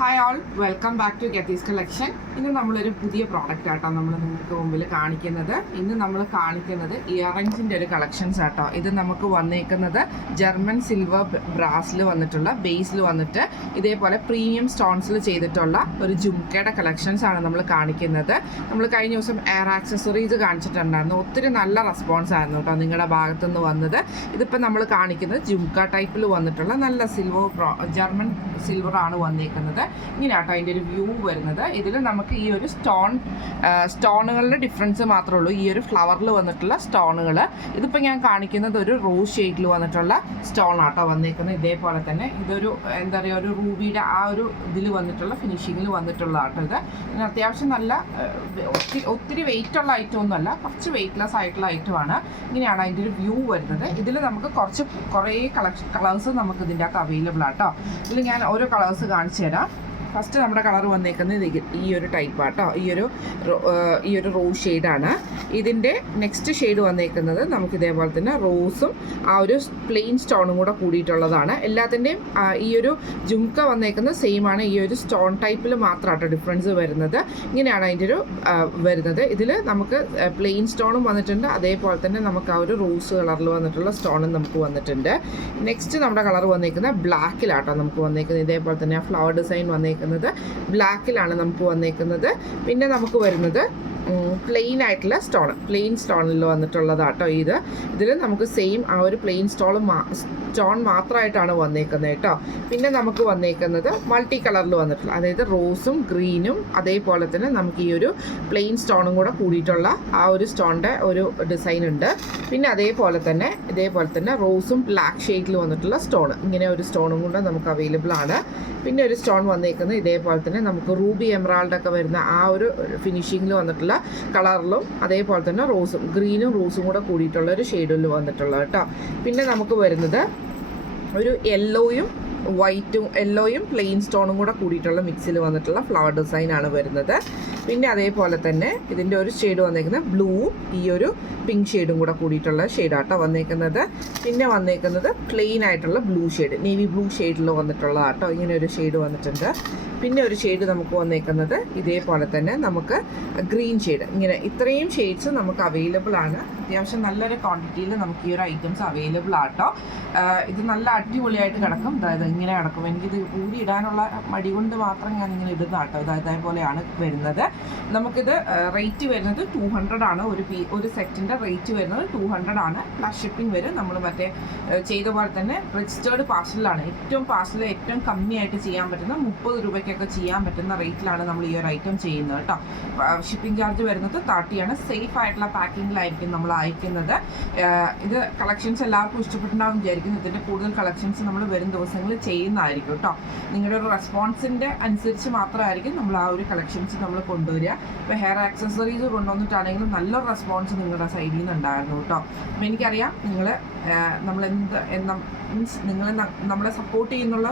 Hi all, welcome back to ഗെത്തീസ് collection. ഇന്ന് നമ്മളൊരു പുതിയ പ്രോഡക്റ്റ് ആട്ടോ നമ്മൾ നിങ്ങൾക്ക് മുമ്പിൽ കാണിക്കുന്നത്. ഇന്ന് നമ്മൾ കാണിക്കുന്നത് ഇയറിങ്സിൻ്റെ ഒരു കളക്ഷൻസ് ആട്ടോ. ഇത് നമുക്ക് വന്നേക്കുന്നത് ജർമ്മൻ സിൽവർ ബ്രാസിൽ വന്നിട്ടുള്ള ബേസിൽ വന്നിട്ട് ഇതേപോലെ പ്രീമിയം സ്റ്റോൺസിൽ ചെയ്തിട്ടുള്ള ഒരു ജുംക്കയുടെ കളക്ഷൻസ് ആണ് നമ്മൾ കാണിക്കുന്നത്. നമ്മൾ കഴിഞ്ഞ ദിവസം എയർ ആക്സസറീസ് കാണിച്ചിട്ടുണ്ടായിരുന്നു. ഒത്തിരി നല്ല റെസ്പോൺസ് ആയിരുന്നു കേട്ടോ നിങ്ങളുടെ ഭാഗത്തുനിന്ന് വന്നത്. ഇതിപ്പോൾ നമ്മൾ കാണിക്കുന്നത് ജുംക്ക ടൈപ്പിൽ വന്നിട്ടുള്ള നല്ല ജർമ്മൻ സിൽവർ ആണ് വന്നേക്കുന്നത്. ഇങ്ങനെയാട്ടോ അതിൻ്റെ ഒരു വ്യൂ വരുന്നത്. ഇതിൽ നമുക്ക് ഈ ഒരു സ്റ്റോണുകളുടെ ഡിഫറൻസ് മാത്രമേ ഉള്ളൂ. ഈ ഒരു ഫ്ലവറിൽ വന്നിട്ടുള്ള സ്റ്റോണുകൾ, ഇതിപ്പോൾ ഞാൻ കാണിക്കുന്നത് ഒരു റോസ് ഷെയ്ഡിൽ വന്നിട്ടുള്ള സ്റ്റോൺ ആട്ടോ വന്നേക്കുന്നത്. ഇതേപോലെ തന്നെ ഇതൊരു എന്താ പറയുക, ഒരു റൂബിയുടെ ആ ഒരു ഇതിൽ വന്നിട്ടുള്ള ഫിനിഷിങ്ങിൽ വന്നിട്ടുള്ള ആട്ടോ. ഇത് അത്യാവശ്യം നല്ല ഒത്തിരി വെയിറ്റ് ഉള്ള ഐറ്റം ഒന്നുമല്ല, കുറച്ച് വെയിറ്റ്ലെസ് ആയിട്ടുള്ള ഐറ്റമാണ്. ഇങ്ങനെയാണ് അതിൻ്റെ ഒരു വ്യൂ വരുന്നത്. ഇതിൽ നമുക്ക് കുറേ കളേഴ്സ് നമുക്ക് ഇതിൻ്റെ അകത്ത് അവൈലബിൾ ആട്ടോ. ഇതിൽ ഞാൻ ഓരോ കളേഴ്സ് കാണിച്ചു തരാം. ഫസ്റ്റ് നമ്മുടെ കളർ വന്നേക്കുന്നത് ഈ ഒരു ടൈപ്പാട്ടോ, ഈ ഒരു റോസ് ഷെയ്ഡാണ്. ഇതിൻ്റെ നെക്സ്റ്റ് ഷെയ്ഡ് വന്നേക്കുന്നത് നമുക്ക് ഇതേപോലെ തന്നെ റോസും ആ ഒരു പ്ലെയിൻ സ്റ്റോണും കൂടെ കൂടിയിട്ടുള്ളതാണ്. എല്ലാത്തിൻ്റെയും ഈ ഒരു ജുംക്ക വന്നേക്കുന്നത് സെയിം ആണ്. ഈ ഒരു സ്റ്റോൺ ടൈപ്പിൽ മാത്രമാട്ടോ ഡിഫറൻസ് വരുന്നത്. ഇങ്ങനെയാണ് അതിൻ്റെ ഒരു വരുന്നത്. ഇതിൽ നമുക്ക് പ്ലെയിൻ സ്റ്റോണും വന്നിട്ടുണ്ട്, അതേപോലെ തന്നെ നമുക്ക് ആ ഒരു റോസ് കളറിൽ വന്നിട്ടുള്ള സ്റ്റോണും നമുക്ക് വന്നിട്ടുണ്ട്. നെക്സ്റ്റ് നമ്മുടെ കളർ വന്നേക്കുന്നത് ബ്ലാക്കിലാട്ടോ നമുക്ക് വന്നേക്കുന്നത്. ഇതേപോലെ തന്നെ ആ ഫ്ലവർ ഡിസൈൻ വന്നേക്കുന്നത് ബ്ലാക്കിലാണ് നമുക്ക് വന്നേക്കുന്നത്. പിന്നെ നമുക്ക് വരുന്നത് പ്ലെയിൻ ആയിട്ടുള്ള പ്ലെയിൻ സ്റ്റോണിൽ വന്നിട്ടുള്ളതാട്ടോ. ഇതിൽ നമുക്ക് സെയിം ആ ഒരു പ്ലെയിൻ സ്റ്റോൺ മാത്രമായിട്ടാണ് വന്നേക്കുന്നത് കേട്ടോ. പിന്നെ നമുക്ക് വന്നേക്കുന്നത് മൾട്ടി കളറിൽ വന്നിട്ടുള്ള, അതായത് റോസും ഗ്രീനും അതേപോലെ തന്നെ നമുക്ക് ഈ ഒരു പ്ലെയിൻ സ്റ്റോണും കൂടെ കൂടിയിട്ടുള്ള ആ ഒരു സ്റ്റോണിൻ്റെ ഒരു ഡിസൈൻ ഉണ്ട്. പിന്നെ അതേപോലെ തന്നെ റോസും ബ്ലാക്ക് ഷെയ്ഡിൽ വന്നിട്ടുള്ള സ്റ്റോൺ, ഇങ്ങനെ ഒരു സ്റ്റോണും കൂടെ നമുക്ക് അവൈലബിൾ ആണ്. പിന്നെ ഒരു സ്റ്റോൺ വന്നേക്കുന്നത് ഇതേപോലെ തന്നെ നമുക്ക് റൂബി എമറാൾഡൊക്കെ വരുന്ന ആ ഒരു ഫിനിഷിങ്ങിൽ വന്നിട്ടുള്ള കളറിലും അതേപോലെ തന്നെ ഗ്രീനും റോസും കൂടെ കൂടിയിട്ടുള്ള ഒരു ഷെയ്ഡിൽ വന്നിട്ടുള്ള കേട്ടോ. പിന്നെ നമുക്ക് വരുന്നത് ഒരു യെല്ലോയും പ്ലെയിൻ സ്റ്റോണും കൂടെ കൂടിയിട്ടുള്ള മിക്സിൽ വന്നിട്ടുള്ള ഫ്ലവർ ഡിസൈൻ ആണ് വരുന്നത്. പിന്നെ അതേപോലെ തന്നെ ഇതിൻ്റെ ഒരു ഷെയ്ഡ് വന്നേക്കുന്നത് ബ്ലൂവും ഈ ഒരു പിങ്ക് ഷെയ്ഡും കൂടെ കൂടിയിട്ടുള്ള ഷെയ്ഡാട്ടോ വന്നേക്കുന്നത്. പിന്നെ വന്നേക്കുന്നത് പ്ലെയിൻ ആയിട്ടുള്ള ബ്ലൂ ഷെയ്ഡ്, നേവി ബ്ലൂ ഷെയ്ഡിൽ വന്നിട്ടുള്ളതാട്ടോ. ഇങ്ങനെ ഒരു ഷെയ്ഡ് വന്നിട്ടുണ്ട്. പിന്നെ ഒരു ഷെയ്ഡ് നമുക്ക് വന്നേക്കുന്നത് ഇതേപോലെ തന്നെ നമുക്ക് ഗ്രീൻ ഷെയ്ഡ്. ഇങ്ങനെ ഇത്രയും ഷെയ്ഡ്സ് നമുക്ക് അവൈലബിൾ ആണ്. അത്യാവശ്യം നല്ലൊരു ക്വാണ്ടിറ്റിയിൽ നമുക്ക് ഈ ഒരു ഐറ്റംസ് അവൈലബിൾ ആട്ടോ. ഇത് നല്ല അടിപൊളിയായിട്ട് കിടക്കും. അതായത് ഇങ്ങനെ കിടക്കും. എനിക്കിത് ഊരി ഇടാനുള്ള മടി കൊണ്ട് മാത്രം ഞാൻ ഇങ്ങനെ ഇടുന്നതാട്ടോ. ഇതേപോലെയാണ് വരുന്നത്. നമുക്കിത് റേറ്റ് വരുന്നത് 200 ആണ്. ഒരു സെറ്റിൻ്റെ റേറ്റ് വരുന്നത് 200 ആണ്. പ്ലസ് ഷിപ്പിംഗ് വരും. നമ്മൾ മറ്റേ ചെയ്ത പോലെ തന്നെ രജിസ്റ്റേർഡ് പാർസലാണ്. ഏറ്റവും കമ്മിയായിട്ട് ചെയ്യാൻ പറ്റുന്ന 30 രൂപയ്ക്കൊക്കെ ചെയ്യാൻ പറ്റുന്ന റേറ്റിലാണ് നമ്മൾ ഈ ഒരു ഐറ്റം ചെയ്യുന്നത് കേട്ടോ. ഷിപ്പിംഗ് ചാർജ് വരുന്നത് 30 ആണ്. സേഫ് ആയിട്ടുള്ള പാക്കിങ്ങിലായിരിക്കും നമ്മൾ അയക്കുന്നത്. ഇത് കളക്ഷൻസ് എല്ലാവർക്കും ഇഷ്ടപ്പെട്ടുണ്ടാകും വിചാരിക്കുന്നു. ഇതിൻ്റെ കൂടുതൽ കളക്ഷൻസ് നമ്മൾ വരും ദിവസങ്ങളിൽ ചെയ്യുന്നതായിരിക്കും കേട്ടോ. നിങ്ങളുടെ ഒരു റെസ്പോൺസിൻ്റെ അനുസരിച്ച് മാത്രമായിരിക്കും നമ്മൾ ആ ഒരു കളക്ഷൻസ് നമ്മൾ കൊണ്ടുവരിക. ഇപ്പോൾ ഹെയർ ആക്സസറീസ് കൊണ്ടുവന്നിട്ടാണെങ്കിലും നല്ലൊരു റെസ്പോൺസ് നിങ്ങളുടെ സൈഡിൽ നിന്ന് ഉണ്ടായിരുന്നു കേട്ടോ. അപ്പോൾ എനിക്കറിയാം നിങ്ങൾ നമ്മളെ സപ്പോർട്ട് ചെയ്യുന്നുള്ള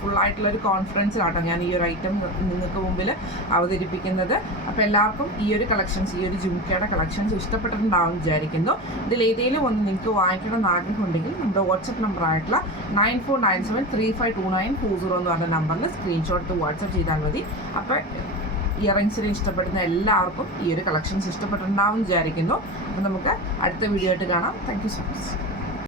ഫുള്ളായിട്ടുള്ളൊരു കോൺഫിഡൻസിലാട്ടോ ഞാൻ ഈ ഒരു ഐറ്റം നിങ്ങൾക്ക് മുമ്പിൽ അവതരിപ്പിക്കുന്നത്. അപ്പോൾ എല്ലാവർക്കും ഈ ഒരു ജുംക്കയുടെ കളക്ഷൻസ് ഇഷ്ടപ്പെട്ടിട്ടുണ്ടാവും വിചാരിക്കുന്നു. ഇതിൽ ഏതെങ്കിലും ഒന്ന് നിങ്ങൾക്ക് വാങ്ങിക്കണം എന്ന് ആഗ്രഹമുണ്ടെങ്കിൽ നമ്മുടെ വാട്സപ്പ് നമ്പർ ആയിട്ടുള്ള 9497352940 എന്ന് പറഞ്ഞ നമ്പറിൽ സ്ക്രീൻഷോട്ട് വാട്സപ്പ് ചെയ്താൽ മതി. അപ്പോൾ ഇയറിങ്സിനെ ഇഷ്ടപ്പെടുന്ന എല്ലാവർക്കും ഈ ഒരു കളക്ഷൻസ് ഇഷ്ടപ്പെട്ടിട്ടുണ്ടാവും വിചാരിക്കുന്നു. അപ്പോൾ നമുക്ക് അടുത്ത വീഡിയോ ആയിട്ട് കാണാം. Thank you so much.